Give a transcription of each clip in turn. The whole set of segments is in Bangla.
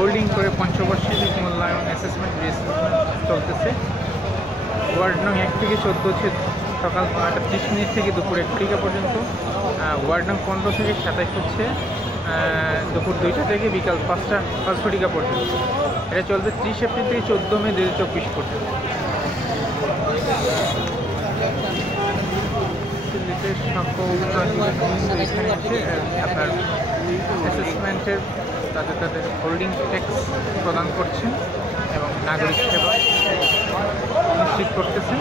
হোল্ডিং করে পঞ্চবার্ষিক মূল্যায়ন অ্যাসেসমেন্ট চলতেছে। ওয়ার্ড নং 1 থেকে 14 হচ্ছে সকাল 9:30 থেকে দুপুর 1টা পর্যন্ত। ওয়ার্ড নং 15 থেকে 27 হচ্ছে দুপুর 2টা থেকে বিকাল 5টা পর্যন্ত। এটা চলবে 30 এপ্রিল থেকে 14 মে 2024 পর্যন্ত। এখানে হচ্ছে আপনার অ্যাসেসমেন্টের তাদের হোল্ডিং ট্যাক্স প্রদান করছেন এবং নাগরিক সেবা নিশ্চিত করতেছেন।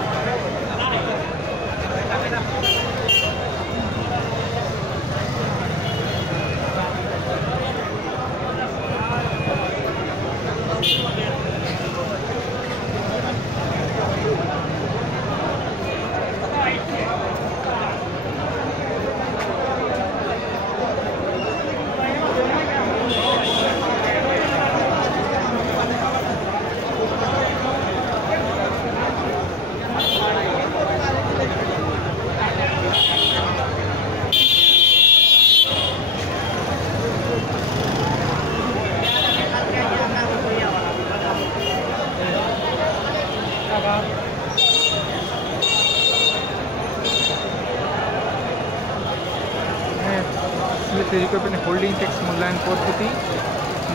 তৈরি করবেন হোল্ডিং ট্যাক্স মূল্যায়ন পদ্ধতি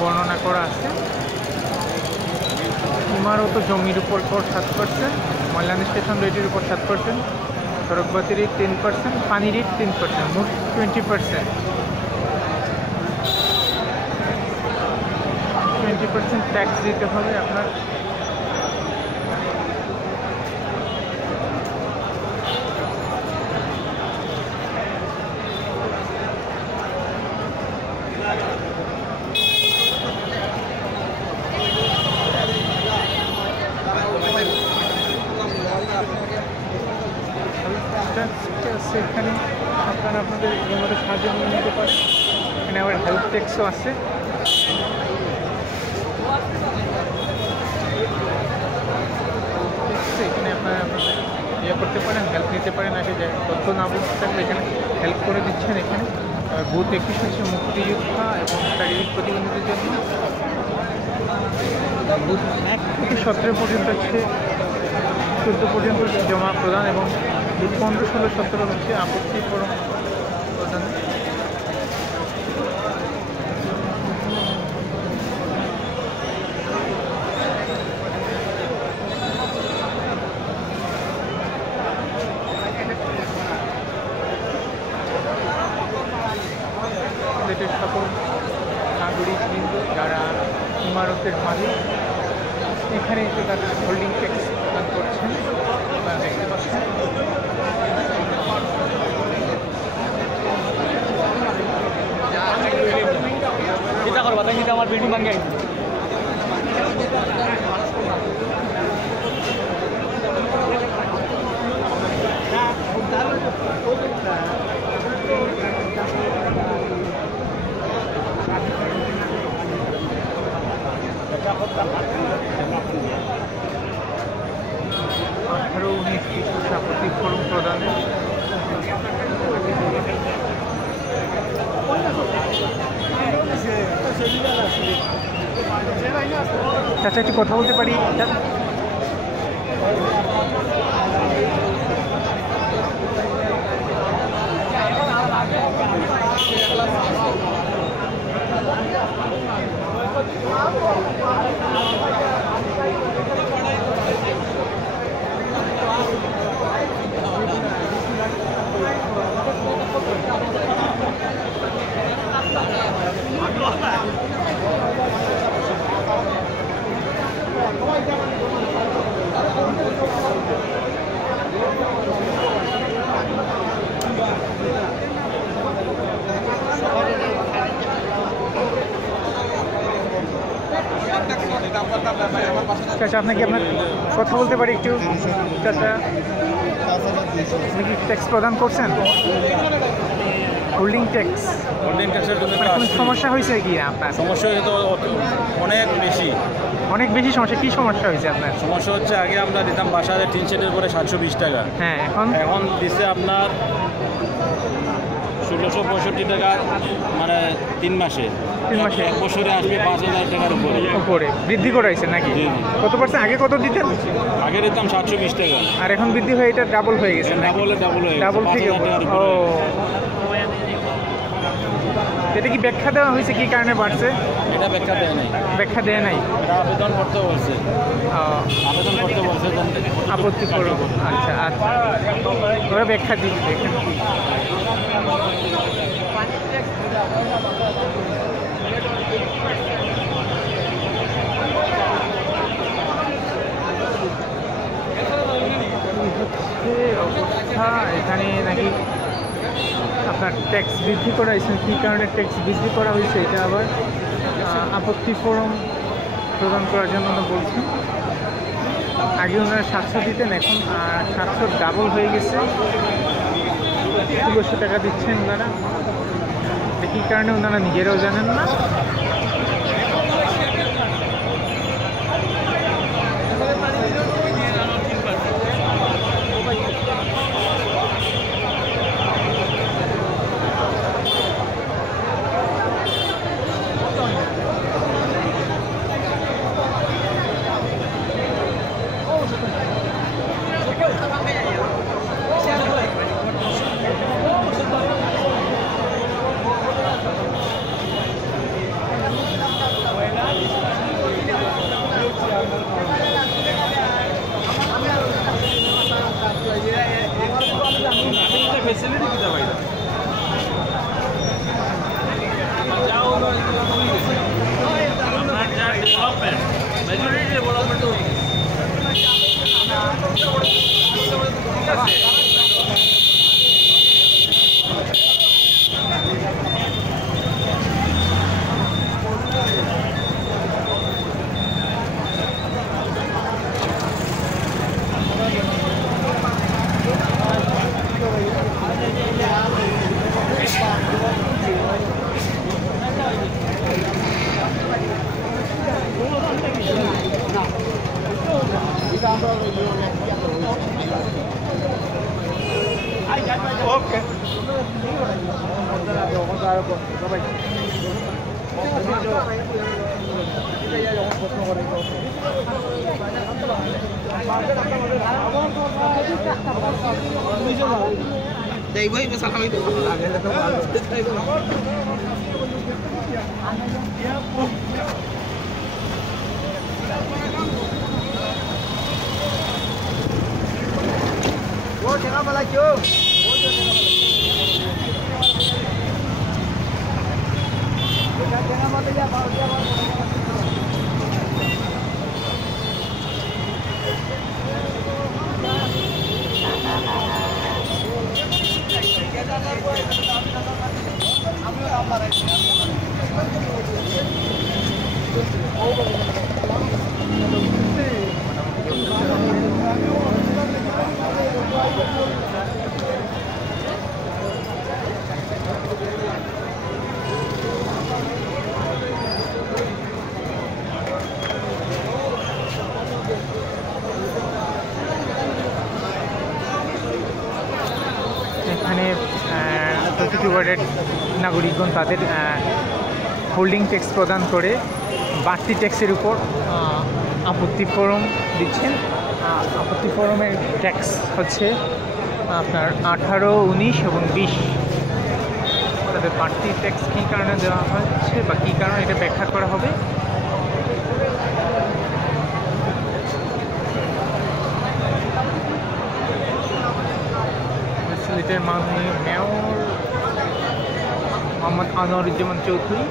বর্ণনা করা আছে। ইমারত জমির উপর কর 7%, ময়লা নিষ্কাশন রেটের উপর 7%, সড়কবাতি রেট 10%, পানি রেট 10%, মোট 20%। 20% ট্যাক্স দিতে হবে আপনার। এখানে আপনারা আপনাদের মধ্যে সাহায্য নিয়ে নিতে পারেন। এখানে আবার হেলথ ট্যাক্সও আছে। এখানে আপনারা ইয়ে করতে পারেন, হেল্প নিতে পারেন। আগে যে তথ্য না বুঝতে থাকলে এখানে হেল্প করে দিচ্ছেন। এখানে বুথ 21 হচ্ছে মুক্তিযোদ্ধা এবং শারীরিক প্রতিবন্ধীদের জন্য। বুথ 1 থেকে 17 পর্যন্ত হচ্ছে 14 পর্যন্ত জমা প্রদান এবং 15, 16, 17 হচ্ছে আপত্তি প্রদান। দেশের সকল নাগরিকবৃন্দ যারা ইমারতের মালিক এখানে এসে তাদের হোল্ডিং ট্যাক্স প্রদান করছেন আপনারা দেখতে পাচ্ছেন। আমার বিল্ডিং ভাঙে আঠারো 19 আপত্তি ফরম প্রদানে চাচা একটু কথা বলতে পারি? চাচা আপনাকে আপনার কথা বলতে পারি একটু? চাচা আপনি কি ট্যাক্স প্রদান করছেন? হোল্ডিং ট্যাক্সের জন্য কোনো সমস্যা হয়েছে কি আপনার? সমস্যা হয়েছে তো অনেক বেশি সমস্যা। কি সমস্যা হয়েছে আপনার? সমস্যা হচ্ছে আগে আমরা দিতাম বাসায় টিন শেডের পরে 720 টাকা। হ্যাঁ, এখন দিচ্ছে আপনার 16 1665 টাকা, মানে 3 মাসে। 3 মাসে? এক বছরে আসবে 5000 টাকার উপরে। উপরে বৃদ্ধি করাইছে নাকি? জি, জি। কত পার্সেন্ট? আগে কত দিতেন? আগে দিতাম 720 টাকা, আর এখন বৃদ্ধি হয়ে এটা ডাবল হয়ে গেছে নাকি? ডাবল হয়ে গেছে, ডাবল থেকে 5000 টাকার ও, উপরে। এটা কি ব্যাখ্যা দেওয়া হয়েছে কি কারণে বাড়ছে? এটা ব্যাখ্যা দেয় নাই, ব্যাখ্যা দেয় নাই। এটা আবেদন করতে বলছে, আবেদন করতে বলছে। আপত্তি করো। আচ্ছা আচ্ছা, ওরা ব্যাখ্যা দিবে দেখেন। অবস্থা এখানে নাকি আপনার ট্যাক্স বৃদ্ধি করা হয়েছে। কী কারণে ট্যাক্স বৃদ্ধি করা হয়েছে এটা আবার আপত্তি ফরম প্রদান করার জন্য ওরা বলছেন। আগে ওনারা 700 দিতেন, এখন 700 ডাবল হয়ে গেছে, 1600 টাকা দিচ্ছেন ওনারা। কী কারণে ওনারা নিজেরাও জানেন না। ওকে, এখানে প্রতিটি ওয়ার্ডের নাগরিকগণ তাদের হোল্ডিং ট্যাক্স প্রদান করে বাড়তি ট্যাক্সের উপর আপত্তি ফরম দিচ্ছেন। আপত্তি ফরমের ট্যাক্স হচ্ছে আপনার 18, 19 এবং 20। তাদের বাড়তি ট্যাক্স কী কারণে দেওয়া হচ্ছে বা কী কারণে এটা ব্যাখ্যা করা হবে। সিলেটের মাননীয় মেয়র মোহাম্মদ আনোয়ারুজ্জামান চৌধুরী